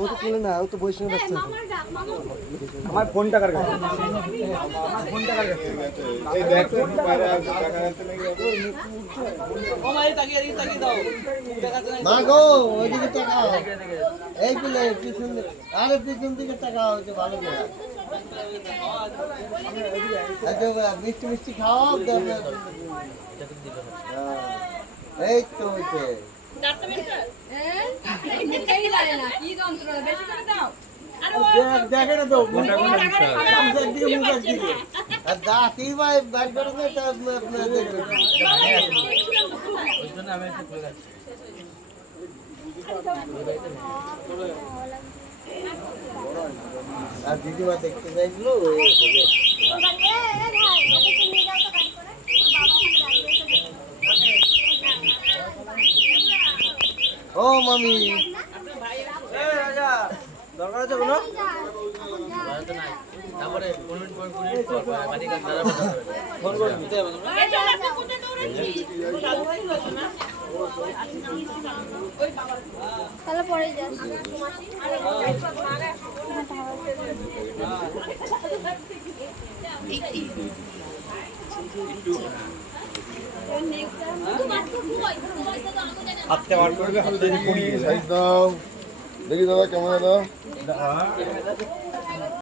ও তো তুলে না, ও তো বই শুনে ব্যস্ত। আমার ফোনটা কার কাছে? আমার ফোনটা কার কাছে? এই দেখো বাইরে টাকা আনতে নাকি ও মাই তাকিয়ে দাও। মা গো ওইদিকে তাকাও। এই পিলে পিছন দিকে, আরে পিছন দিকে তাকাও, যে ভালো করে। আচ্ছা মিষ্টি মিষ্টি খাওয়াও। এই তো হইছে। দেখে না তো একদিকে মুখ একদিকে আর দাঁতই ভাই বাইর করে দেয় তা আপনার দেখবেন আর দিদিমা দেখতে চাইছিল ও মামি দরকার আছে কোনো? তারপরে ফোন করবি তাহলে পরে যাস। হাতে বার করবে, হাতে দেখি সাইজ দাও। দেখি দাদা কেমন দাদা?